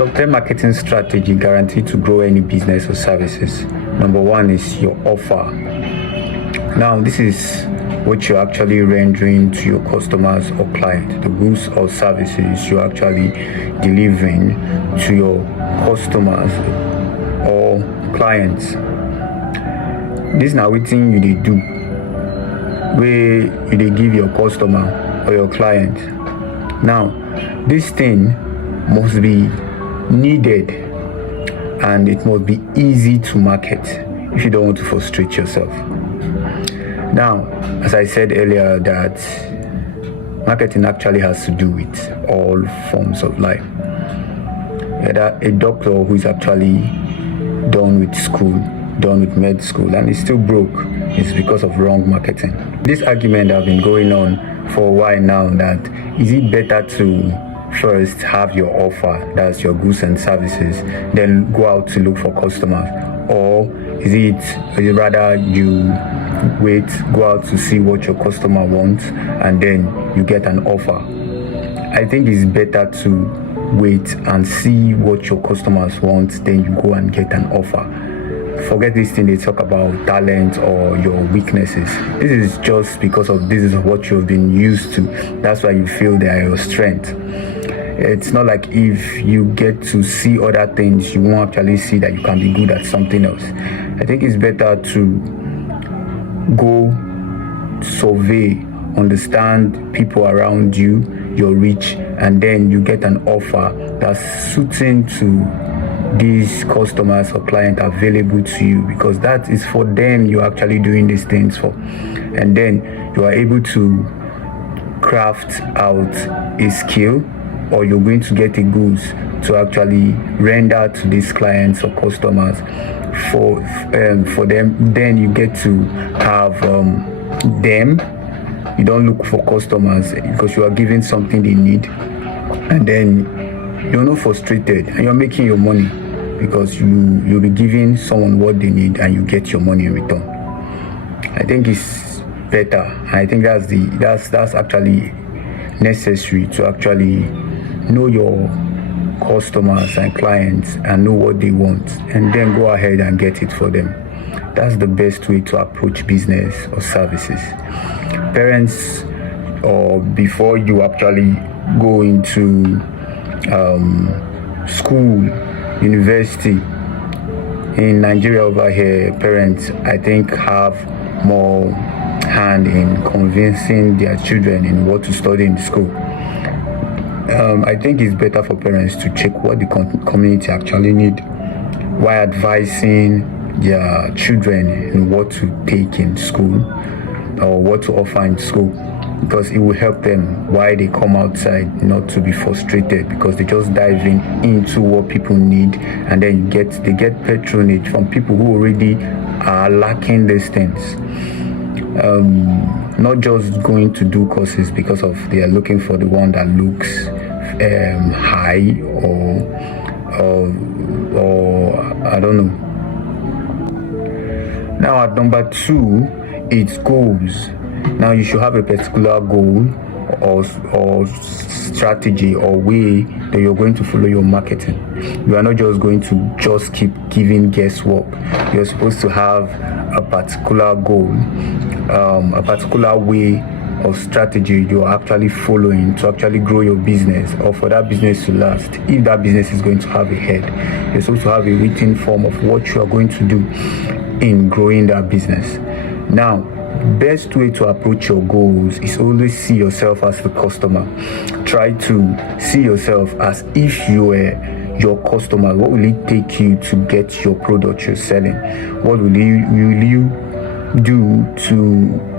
Top 10 marketing strategy guaranteed to grow any business or services. Number one is your offer. Now, this is what you're actually rendering to your customers or clients, the goods or services you're actually delivering to your customers or clients. This is now wetin you dey do, where you dey give your customer or your client. Now, this thing must be needed and it must be easy to market if you don't want to frustrate yourself. Now, as I said earlier, that marketing actually has to do with all forms of life. A doctor who is actually done with school, done with med school, and is still broke is because of wrong marketing. This argument has been going on for a while now, that is it better to first have your offer, that's your goods and services, then go out to look for customers, or is it rather you wait, go out to see what your customer wants, and then you get an offer? I think it's better to wait and see what your customers want, then you go and get an offer. Forget this thing they talk about talent or your weaknesses. This is just because of this is what you've been used to. That's why you feel they are your strength. It's not like if you get to see other things, you won't actually see that you can be good at something else. I think it's better to go survey, understand people around you, your reach, and then you get an offer that's suiting to these customers or clients available to you, because that is for them you're actually doing these things for. And then you are able to craft out a skill, or you're going to get a goods to actually render to these clients or customers for them. Then you get to have them. You don't look for customers because you are giving something they need, and then you're not frustrated and you're making your money because you'll be giving someone what they need and you get your money in return. I think it's better. I think that's actually necessary to actually know your customers and clients and know what they want, and then go ahead and get it for them. That's the best way to approach business or services. Parents, or before you actually go into school, university, in Nigeria over here, parents, I think, have more hand in convincing their children in what to study in school. I think it's better for parents to check what the community actually need while advising their children in what to take in school or what to offer in school, because it will help them while they come outside not to be frustrated, because they just diving into what people need, and then they get patronage from people who already are lacking these things. Not just going to do courses because of they are looking for the one that looks high or I don't know. Now at number 2, it's goals. Now you should have a particular goal or strategy or way that you're going to follow your marketing. You are not just going to just keep giving guesswork. You're supposed to have a particular goal, a particular way of strategy you're actually following to actually grow your business, or for that business to last. If that business is going to have a head, you're supposed to have a written form of what you are going to do in growing that business. Now, best way to approach your goals is always see yourself as the customer. Try to see yourself as if you were your customer. What will it take you to get your product you're selling? What will you do to,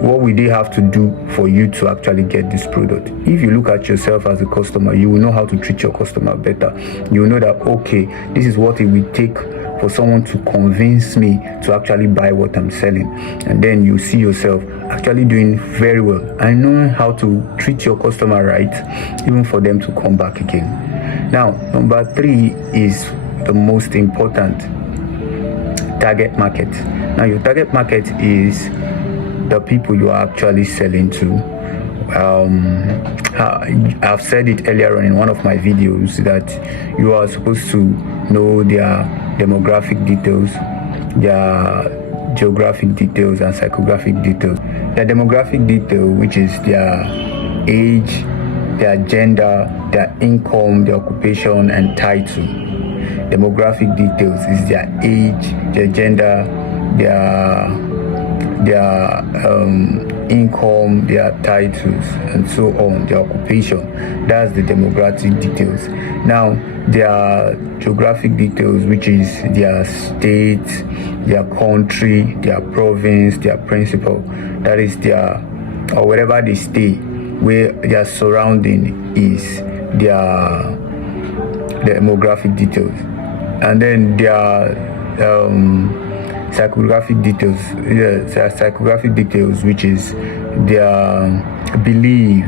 what will they have to do for you to actually get this product? If you look at yourself as a customer, you will know how to treat your customer better. You will know that, okay, this is what it will take for someone to convince me to actually buy what I'm selling. And then you see yourself actually doing very well and knowing how to treat your customer right, even for them to come back again. Now, number 3 is the most important: target market. Now, your target market is the people you are actually selling to, I've said it earlier on in one of my videos that you are supposed to know their demographic details, their geographic details, and psychographic details. Their demographic detail, which is their age, their gender, their income, their occupation, and title. Demographic details is their age, their gender, their income, their titles, and so on, their occupation. That's the demographic details. Now, their geographic details, which is their state, their country, their province, their principal, that is their, or wherever they stay, where their surrounding is their demographic details. And then their psychographic details, which is their belief,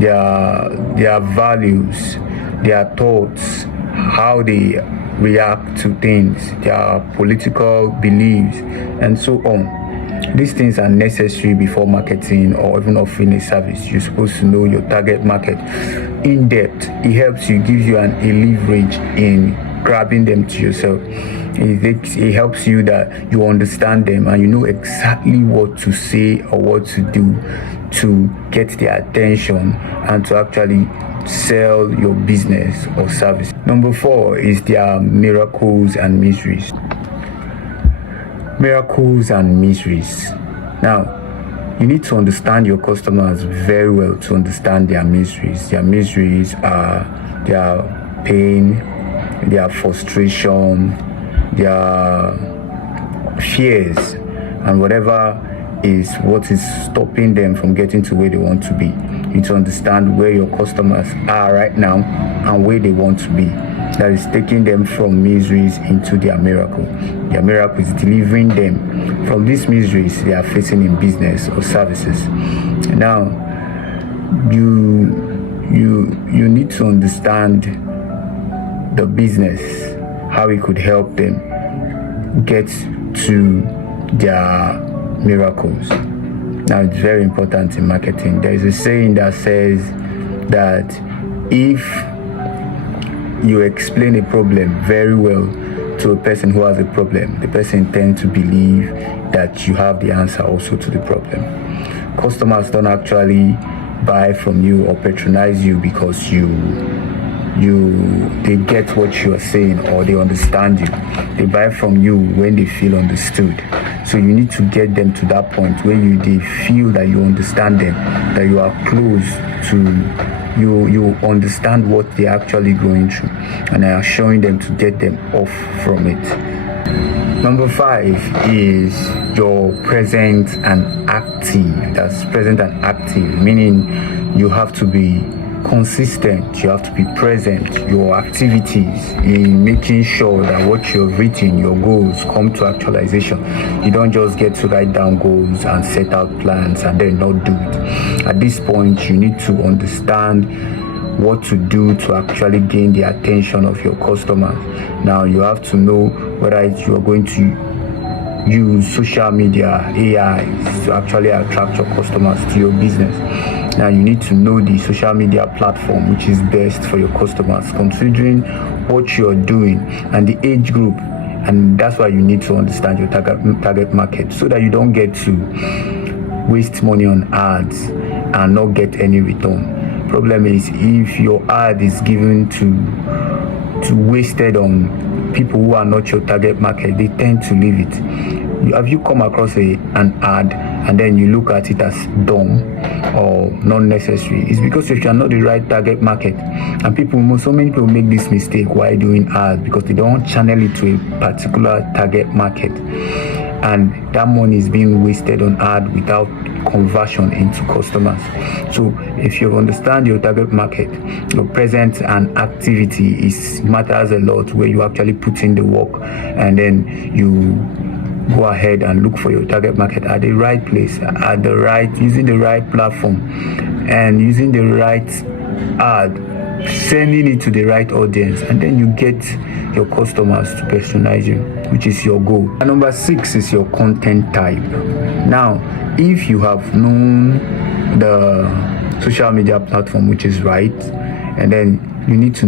their values, their thoughts, how they react to things, their political beliefs, and so on. These things are necessary before marketing or even offering a service. You're supposed to know your target market in depth. It helps you, gives you a leverage in grabbing them to yourself. It helps you that you understand them and you know exactly what to say or what to do to get their attention and to actually sell your business or service. Number 4 is their miracles and miseries. Miracles and miseries. Now, you need to understand your customers very well to understand their miseries. Their miseries are their pain, their frustration, their fears, and whatever is what is stopping them from getting to where they want to be. You need to understand where your customers are right now and where they want to be. That is taking them from miseries into their miracle. Their miracle is delivering them from these miseries they are facing in business or services. Now, you need to understand the business, how it could help them get to their miracles. Now, it's very important in marketing. There is a saying that says that if you explain a problem very well to a person who has a problem, the person tends to believe that you have the answer also to the problem. Customers don't actually buy from you or patronize you because they get what you are saying or they understand you. They buy from you when they feel understood. So you need to get them to that point where they feel that you understand them, that you are close to you understand what they're actually going through, and are showing them to get them off from it. Number 5 is your present and active. That's present and active, meaning you have to be consistent, you have to be present, your activities in making sure that what you've written, your goals, come to actualization. You don't just get to write down goals and set out plans and then not do it. At this point, you need to understand what to do to actually gain the attention of your customers. Now, you have to know whether you are going to use social media, AI, to actually attract your customers to your business. Now, you need to know the social media platform which is best for your customers, considering what you're doing and the age group. And that's why you need to understand your target market, so that you don't get to waste money on ads and not get any return. Problem is, if your ad is given to wasted on people who are not your target market, they tend to leave it. Have you come across an ad and then you look at it as dumb or not necessary? It's because if you're not the right target market, and so many people make this mistake while doing ads because they don't channel it to a particular target market, and that money is being wasted on ad without conversion into customers. So if you understand your target market, your presence and activity matters a lot, where you actually put in the work and then you go ahead and look for your target market at the right place, using the right platform and using the right ad, sending it to the right audience, and then you get your customers to personalize you, which is your goal. And number 6 is your content type. Now, if you have known the social media platform which is right, and then you need to